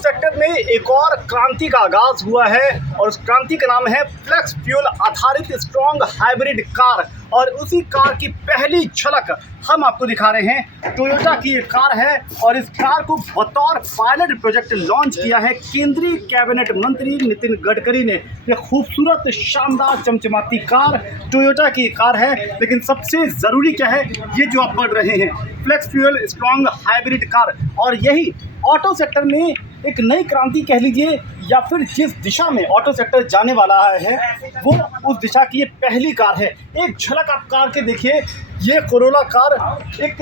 Sector में एक और क्रांति का आगाज हुआ है और उस क्रांति का नाम है फ्लेक्स फ्यूल आधारित स्ट्रॉन्ग हाइब्रिड कार। और उसी कार की पहली झलक हम आपको दिखा रहे हैं। टोयोटा की ये कार है और इस कार को बतौर पायलट प्रोजेक्ट लॉन्च किया है केंद्रीय कैबिनेट मंत्री नितिन गडकरी ने। ये खूबसूरत शानदार चमचमाती कार टोयोटा की कार है, लेकिन सबसे ज़रूरी क्या है, ये जो आप पढ़ रहे हैं flex fuel strong hybrid car. और यही ऑटो सेक्टर में एक नई क्रांति कह लीजिए, या फिर जिस दिशा में ऑटो सेक्टर जाने वाला है वो उस दिशा की ये पहली कार है। एक झलक आप कार के देखिए, ये कोरोला कार एक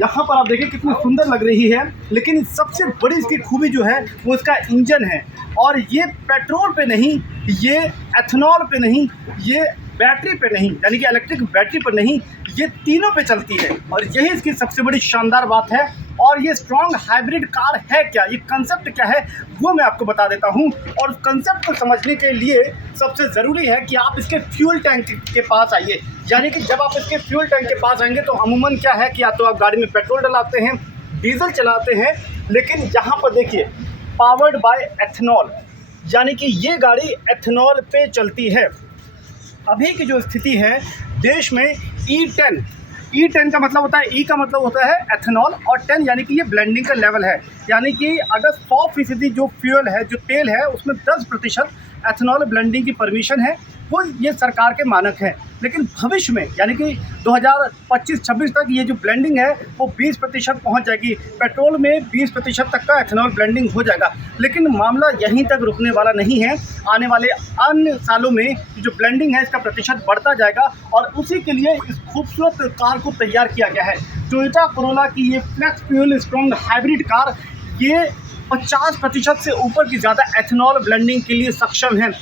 यहाँ पर आप देखिए कितनी सुंदर लग रही है, लेकिन सबसे बड़ी इसकी खूबी जो है वो इसका इंजन है। और ये पेट्रोल पे नहीं, ये एथेनॉल पे नहीं, ये बैटरी पे नहीं, यानी कि इलेक्ट्रिक बैटरी पर नहीं, ये तीनों पे चलती है। और यही इसकी सबसे बड़ी शानदार बात है। और ये स्ट्रॉन्ग हाइब्रिड कार है क्या, ये कंसेप्ट क्या है, वो मैं आपको बता देता हूँ। और कंसेप्ट को समझने के लिए सबसे ज़रूरी है कि आप इसके फ्यूल टैंक के पास आइए। यानी कि जब आप इसके फ्यूल टैंक के पास आएंगे तो अमूमन क्या है कि या तो आप गाड़ी में पेट्रोल डलाते हैं, डीजल चलाते हैं, लेकिन यहाँ पर देखिए पावर्ड बाय एथेनॉल, यानी कि ये गाड़ी एथेनॉल पे चलती है। अभी की जो स्थिति है देश में E10 का मतलब होता है, E का मतलब होता है एथेनॉल और 10 यानी कि ये ब्लेंडिंग का लेवल है। यानी कि अगर 100% जो फ्यूल है, जो तेल है, उसमें 10% एथेनॉल ब्लेंडिंग की परमिशन है, वो ये सरकार के मानक हैं। लेकिन भविष्य में यानी कि 2025-26 तक ये जो ब्लेंडिंग है वो 20% पहुँच जाएगी। पेट्रोल में 20% तक का एथेनॉल ब्लेंडिंग हो जाएगा। लेकिन मामला यहीं तक रुकने वाला नहीं है। आने वाले अन्य सालों में जो ब्लेंडिंग है इसका प्रतिशत बढ़ता जाएगा और उसी के लिए इस खूबसूरत कार को तैयार किया गया है। टोयोटा कोरोला की ये flex fuel strong hybrid car ये 50% से ऊपर की ज़्यादा एथेनॉल ब्लेंडिंग के लिए सक्षम है।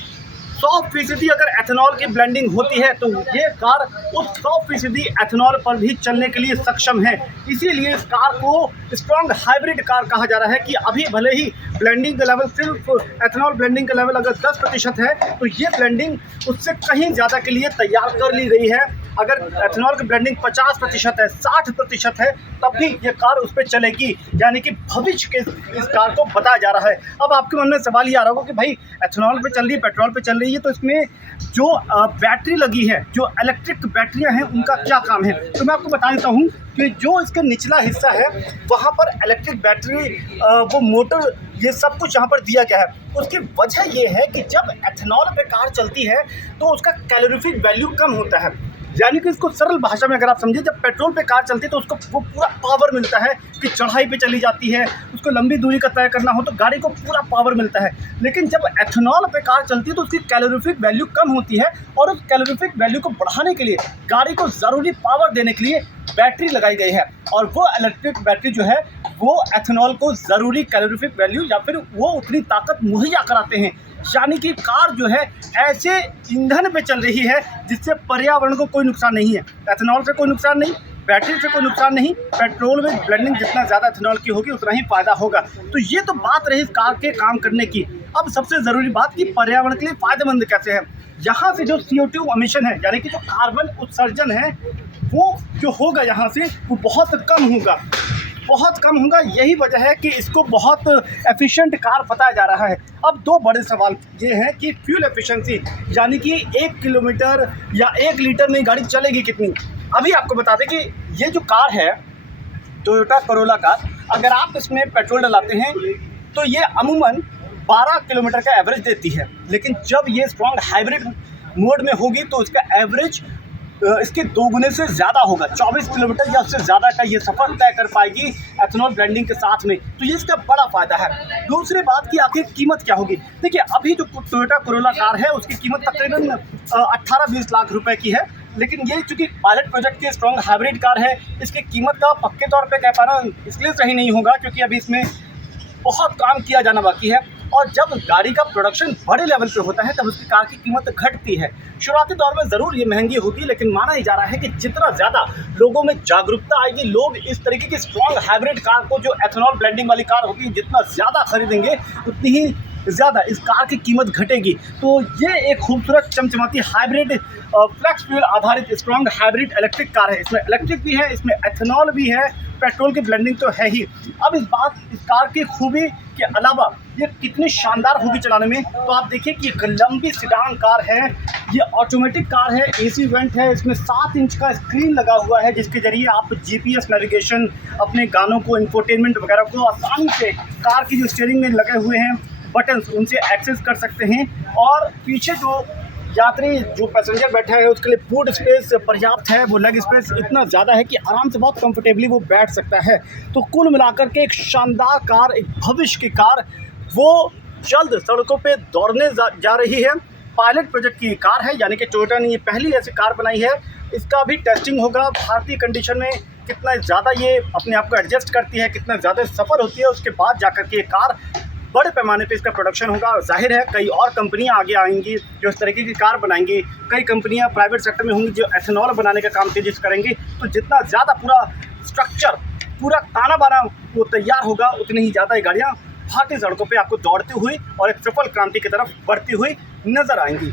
100% अगर एथेनॉल की ब्लेंडिंग होती है तो ये कार उस 100% एथेनॉल पर भी चलने के लिए सक्षम है। इसीलिए इस कार को स्ट्रॉन्ग हाइब्रिड कार कहा जा रहा है कि अभी भले ही ब्लेंडिंग का लेवल सिर्फ एथेनॉल ब्लेंडिंग का लेवल अगर 10% है तो ये ब्लेंडिंग उससे कहीं ज़्यादा के लिए तैयार कर ली गई है। अगर एथेनॉल की ब्लेंडिंग 50% है, 60% है, तब भी ये कार उस पर चलेगी। यानी कि भविष्य के इस कार को बताया जा रहा है। अब आपके मन में सवाल ये आ रहा होगा कि भाई एथेनॉल पे चल रही है, पेट्रोल पे चल रही है, तो इसमें जो बैटरी लगी है, जो इलेक्ट्रिक बैटरियां हैं, उनका क्या काम है। तो मैं आपको बता देता हूँ कि जो इसका निचला हिस्सा है वहाँ पर इलेक्ट्रिक बैटरी, वो मोटर, ये सब कुछ यहाँ पर दिया गया है। उसकी वजह ये है कि जब एथेनॉल पे कार चलती है तो उसका कैलोरीफिक वैल्यू कम होता है। यानी कि इसको सरल भाषा में अगर आप समझिए, जब पेट्रोल पे कार चलती है तो उसको वो पूरा पावर मिलता है कि चढ़ाई पे चली जाती है, उसको लंबी दूरी का तय करना हो तो गाड़ी को पूरा पावर मिलता है। लेकिन जब एथेनॉल पे कार चलती है तो उसकी कैलोरीफिक वैल्यू कम होती है और उस कैलोरीफिक वैल्यू को बढ़ाने के लिए गाड़ी को ज़रूरी पावर देने के लिए बैटरी लगाई गई है। और वो इलेक्ट्रिक बैटरी जो है वो एथेनॉल को ज़रूरी कैलोरीफिक वैल्यू या फिर वो उतनी ताकत मुहैया कराते हैं। यानी कि कार जो है ऐसे ईंधन पे चल रही है जिससे पर्यावरण को कोई नुकसान नहीं है। एथेनॉल से कोई नुकसान नहीं, बैटरी से कोई नुकसान नहीं। पेट्रोल में ब्लेंडिंग जितना ज़्यादा एथेनॉल की होगी उतना ही फ़ायदा होगा। तो ये तो बात रही इस कार के काम करने की। अब सबसे ज़रूरी बात कि पर्यावरण के लिए फ़ायदेमंद कैसे है। यहाँ से जो CO2 एमिशन है, यानी कि जो कार्बन उत्सर्जन है, वो जो होगा यहाँ से वो बहुत कम होगा, बहुत कम होगा। यही वजह है कि इसको बहुत एफिशिएंट कार बताया जा रहा है। अब दो बड़े सवाल ये हैं कि फ्यूल एफिशिएंसी, यानी कि 1 किलोमीटर या 1 लीटर में गाड़ी चलेगी कितनी। अभी आपको बता दें कि ये जो कार है टोयोटा कोरोला कार, अगर आप इसमें पेट्रोल डलाते हैं तो ये अमूमन 12 किलोमीटर का एवरेज देती है। लेकिन जब ये स्ट्रॉन्ग हाइब्रिड मोड में होगी तो इसका एवरेज इसके 2 गुने से ज़्यादा होगा। 24 किलोमीटर या उससे ज़्यादा का ये सफ़र तय कर पाएगी एथेनॉल ब्लेंडिंग के साथ में। तो ये इसका बड़ा फ़ायदा है। दूसरी बात की आखिर कीमत क्या होगी। देखिए अभी जो टोयोटा कोरोला कार है उसकी कीमत तकरीबन 18-20 लाख रुपए की है। लेकिन ये चूँकि पायलट प्रोजेक्ट की स्ट्रॉन्ग हाइब्रिड कार है, इसकी कीमत का पक्के तौर पर कह पाना इसलिए सही नहीं होगा क्योंकि अभी इसमें बहुत काम किया जाना बाकी है। और जब गाड़ी का प्रोडक्शन बड़े लेवल पे होता है तब उसकी कार की कीमत घटती है। शुरुआती दौर में ज़रूर ये महंगी होती है, लेकिन माना ही जा रहा है कि जितना ज़्यादा लोगों में जागरूकता आएगी, लोग इस तरीके की स्ट्रॉन्ग हाइब्रिड कार को, जो एथेनॉल ब्लेंडिंग वाली कार होती है, जितना ज़्यादा खरीदेंगे उतनी ही ज़्यादा इस कार की कीमत घटेगी। तो ये एक खूबसूरत चमचमाती हाइब्रिड फ्लेक्स फ्यूल आधारित स्ट्रॉन्ग हाइब्रिड इलेक्ट्रिक कार है। इसमें इलेक्ट्रिक भी है, इसमें एथेनॉल भी है पेट्रोल की ब्लेंडिंग तो है ही। अब इस कार की खूबी के अलावा ये कितनी शानदार होगी चलाने में, तो आप देखिए कि एक लंबी सिडान कार है, ये ऑटोमेटिक कार है, एसी वेंट है, इसमें 7 इंच का स्क्रीन लगा हुआ है जिसके ज़रिए आप जीपीएस नेविगेशन, अपने गानों को, इंफोटेनमेंट वगैरह को आसानी से कार की जो स्टीयरिंग में लगे हुए हैं बटन्स उनसे एक्सेस कर सकते हैं। और पीछे जो यात्री जो पैसेंजर बैठा है उसके लिए फूड स्पेस पर्याप्त है, वो लेग स्पेस इतना ज़्यादा है कि आराम से बहुत कंफर्टेबली वो बैठ सकता है। तो कुल मिलाकर के एक शानदार कार, एक भविष्य की कार, वो जल्द सड़कों पे दौड़ने जा रही है। पायलट प्रोजेक्ट की कार है, यानी कि टोयोटा ने ये पहली ऐसी कार बनाई है। इसका भी टेस्टिंग होगा भारतीय कंडीशन में, कितना ज़्यादा ये अपने आप को एडजस्ट करती है, कितना ज़्यादा सफ़र होती है, उसके बाद जाकर के ये कार बड़े पैमाने पे इसका प्रोडक्शन होगा। जाहिर है कई और कंपनियां आगे आएंगी जो इस तरीके की कार बनाएंगी, कई कंपनियां प्राइवेट सेक्टर में होंगी जो एथेनॉल बनाने का काम तेजी से करेंगी। तो जितना ज़्यादा पूरा स्ट्रक्चर, पूरा ताना बाना वो तैयार होगा, उतनी ही ज़्यादा ये गाड़ियाँ भारतीय सड़कों पे आपको दौड़ती हुई और एक सफल क्रांति की तरफ बढ़ती हुई नजर आएंगी।